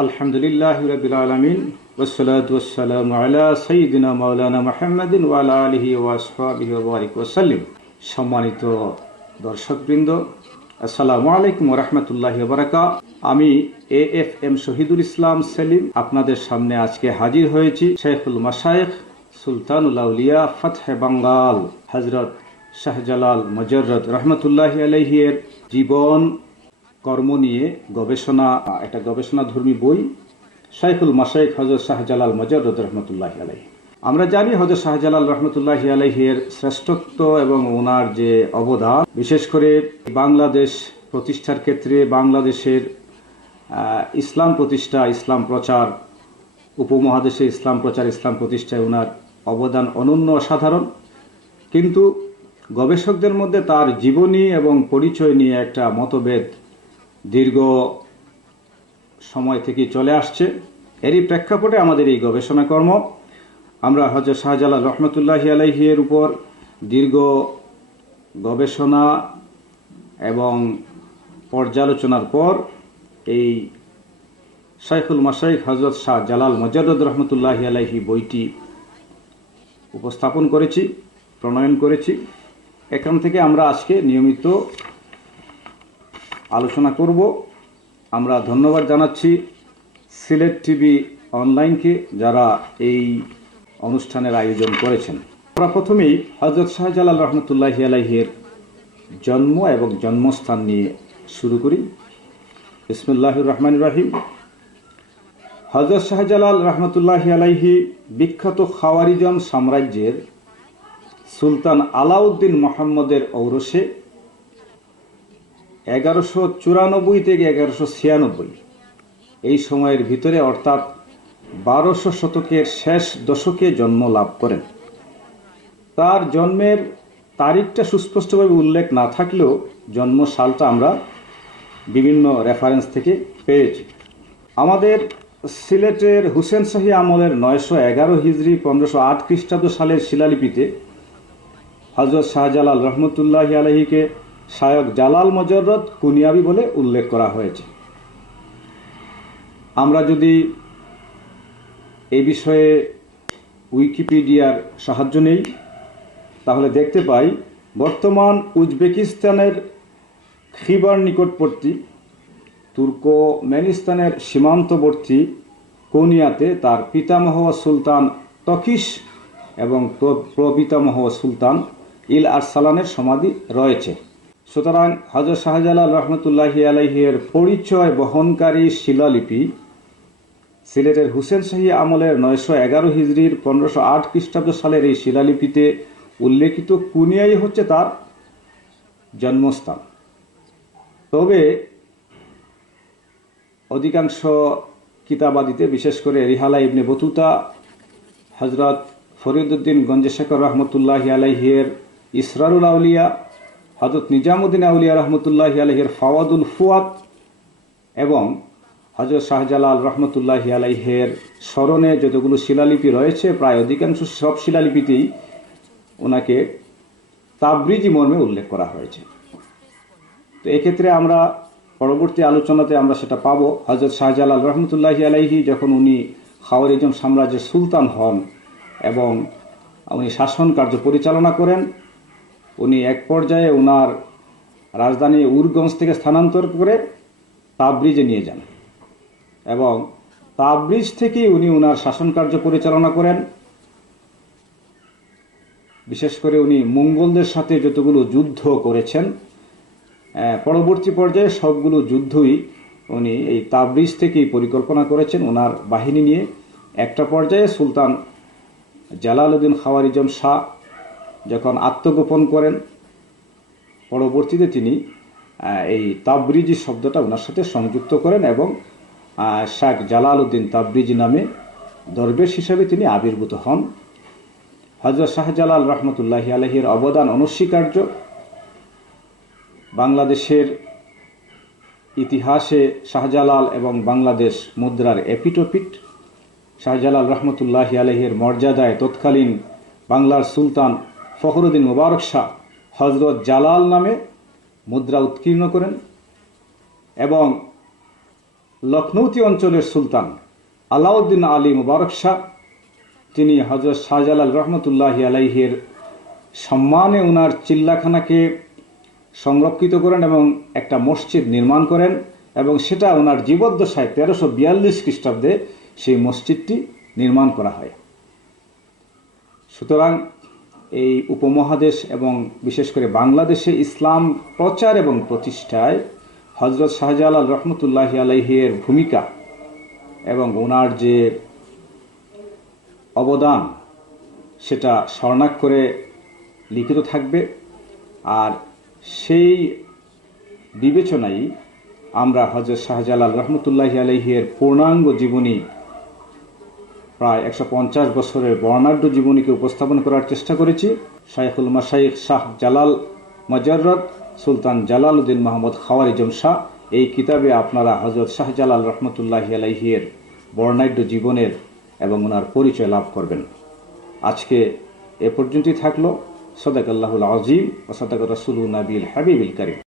আলহামদুলিল্লাহ দর্শক বৃন্দ আসসালাম সম্মানিত দর্শকবৃন্দ আলাইকুম রহমতুল্লাহ বারাকা আমি A F M Shahidul Islam Selim, আপনাদের সামনে আজকে হাজির হয়েছি শেখুল মাসায়েখ সুলতানুল্লাউলিয়া ফতহে বাঙ্গাল হজরত শাহজালাল মজরত রহমতুল্লাহ আলহিয়ের জীবন কর্ম নিয়ে গবেষণা, একটা গবেষণাধর্মী বই, শাইখুল মাসাইক হজরত শাহজালাল মজরদ রহমতুল্লাহ আলহী আমরা জানি হজরত শাহজালাল রহমতুল্লাহ আলহির শ্রেষ্ঠত্ব এবং ওনার যে অবদান, বিশেষ করে বাংলাদেশ প্রতিষ্ঠার ক্ষেত্রে বাংলাদেশের ইসলাম প্রতিষ্ঠা, ইসলাম প্রচার, উপমহাদেশে ইসলাম প্রচার, ইসলাম প্রতিষ্ঠায় ওনার অবদান অনন্য অসাধারণ। কিন্তু গবেষকদের মধ্যে তার জীবনী এবং পরিচয় নিয়ে একটা মতভেদ দীর্ঘ সময় থেকে চলে আসছে। এরই প্রেক্ষাপটে আমাদের এই গবেষণা কর্ম। আমরা হজরত শাহজালাল রহমতুল্লাহি আলাইহির উপর দীর্ঘ গবেষণা এবং পর্যালোচনার পর এই শাইখুল মাসাইক হজরত শাহ জালাল মজাদুদ রহমতুল্লাহি আলাইহি বইটি উপস্থাপন করেছি, প্রণয়ন করেছি। এখান থেকে আমরা আজকে নিয়মিত আলোচনা করব। আমরা ধন্যবাদ জানাচ্ছি সিলেট টিভি অনলাইনকে যারা এই অনুষ্ঠানের আয়োজন করেছেন। আমরা প্রথমেই হজরত শাহজালাল রহমতুল্লাহ আলাইহের জন্ম এবং জন্মস্থান নিয়ে শুরু করি। ইসমুল্লাহুর রহমান রাহিম। হজরত শাহজালাল রহমতুল্লাহ আলাইহি বিখ্যাত খাওয়ারিজন সাম্রাজ্যের সুলতান আলাউদ্দিন মোহাম্মদের ঔরসে এগারোশো চুরানব্বই থেকে এগারোশো ছিয়ানব্বই। এই সময়ের ভিতরে অর্থাৎ বারোশো শতকের শেষ দশকে জন্ম লাভ করেন। তার জন্মের তারিখটা সুস্পষ্টভাবে উল্লেখ না থাকলেও জন্ম সালটা আমরা বিভিন্ন রেফারেন্স থেকে পেয়েছি। আমাদের সিলেটের হুসেন শাহী আমলের নয়শো এগারো হিজড়ি পনেরোশো আট খ্রিস্টাব্দ সালের শিলালিপিতে হজরত শাহজালাল রহমতুল্লাহ আলহীকে শায়ক জালাল মজরত কুনিয়াবি বলে উল্লেখ করা হয়েছে। আমরা যদি এই বিষয়ে উইকিপিডিয়ার সাহায্য নেই, তাহলে দেখতে পাই, বর্তমান উজবেকিস্তানের খিবার নিকটবর্তী তুর্কমেনিস্তানের সীমান্তবর্তী কোনিয়াতে তার পিতামহ সুলতান তকিশ এবং প্রপিতামহ সুলতান ইল আরসালানের সমাধি রয়েছে। সুতরাং হজরত শাহজালাল রহমতুল্লাহি আলাইহের পরিচয় বহনকারী শিলালিপি সিলেটের হুসেন শাহী আমলের নয়শো এগারো হিজড়ির পনেরোশো আট খ্রিস্টাব্দ সালের এই শিলালিপিতে উল্লেখিত কুনিয়াই হচ্ছে তার জন্মস্থান। তবে অধিকাংশ কিতাবাদিতে, বিশেষ করে রিহালা ইবনে বতুতা হজরত ফরিদুদ্দিন গঞ্জেশেখর রহমতুল্লাহ আলাইহের ইসরারুল আউলিয়া হজরত নিজামুদ্দিন আউলিয়া রহমতুল্লাহ আলহের ফাওয়াদুল ফুয়াত এবং হজরত শাহজালাল রহমতুল্লাহ আলাইহের স্মরণে যতগুলো শিলালিপি রয়েছে, প্রায় অধিকাংশ সব শিলালিপিতেই ওনাকে তাবরিজি মর্মে উল্লেখ করা হয়েছে। তো এক্ষেত্রে আমরা পরবর্তী আলোচনাতে আমরা সেটা পাবো। হজরত শাহজালাল রহমতুল্লাহ আলাইহি যখন উনি খাওয়ারিজম সাম্রাজ্যের সুলতান হন এবং উনি শাসন কার্য পরিচালনা করেন উনি এক পর্যায়ে ওনার রাজধানী উরগঞ্জ থেকে স্থানান্তর করে তাবরিজে নিয়ে যান। এবং তাবরিজ থেকেই উনি ওনার শাসন কার্য পরিচালনা করেন। বিশেষ করে উনি মঙ্গলদের সাথে যতগুলো যুদ্ধ করেছেন পরবর্তী পর্যায়ে সবগুলো যুদ্ধই উনি এই তাবরিজ থেকেই পরিকল্পনা করেছেন ওনার বাহিনী নিয়ে। একটা পর্যায়ে সুলতান জালালউদ্দিন খাওয়ারিজম শাহ যখন আত্মগোপন করেন পরবর্তীতে তিনি এই তাবরিজি শব্দটা ওনার সাথে সংযুক্ত করেন এবং আহ, শাহ জালালউদ্দিন তাবরিজি নামে দরবেশ হিসাবে তিনি আবির্ভূত হন। হজরত শাহজালাল রহমতুল্লাহি আলহির অবদান অনস্বীকার্য। বাংলাদেশের ইতিহাসে শাহজালাল এবং বাংলাদেশ মুদ্রার এপিটোপিট। শাহজালাল রহমতুল্লাহি আলহের মর্যাদায় তৎকালীন বাংলার সুলতান ফখরুদ্দিন মুবারক শাহ হজরত জালাল নামে মুদ্রা উৎকীর্ণ করেন এবং লখনৌতি অঞ্চলের সুলতান আলাউদ্দিন আলী মুবারক শাহ, তিনি হজরত শাহজালাল রহমতুল্লাহ আলাইহের সম্মানে ওনার চিল্লাখানাকে সংরক্ষিত করেন এবং একটা মসজিদ নির্মাণ করেন এবং সেটা ওনার জীবদ্দশায় তেরোশো বিয়াল্লিশ খ্রিস্টাব্দে সেই মসজিদটি নির্মাণ করা হয়। সুতরাং এই উপমহাদেশ এবং বিশেষ করে বাংলাদেশে ইসলাম প্রচার এবং প্রতিষ্ঠায় হজরত শাহজালাল রহমতুল্লাহ আলাইহের ভূমিকা এবং ওনার যে অবদান, সেটা স্বর্ণাক করে লিখিত থাকবে। আর সেই বিবেচনায় আমরা হজরত শাহজালাল রহমতুল্লাহ আলহিয়ের পূর্ণাঙ্গ জীবনী প্রায় একশো পঞ্চাশ বছরের বর্ণাঢ্য জীবনীকে উপস্থাপন করার চেষ্টা করেছি। শাইখুল মাসাইক শাহ জালাল মজাররত সুলতান জালাল উদ্দিন মোহাম্মদ খাওয়ারিজম শাহ এই কিতাবে আপনারা হজরত শাহজালাল রহমতুল্লাহ আলাইহিয়ের বর্ণাঢ্য জীবনের এবং ওনার পরিচয় লাভ করবেন। আজকে এ পর্যন্তই থাকল। সদাক আল্লাহুল আজিম ও সদাক রসুল নাবিল হাবিবিল করিম।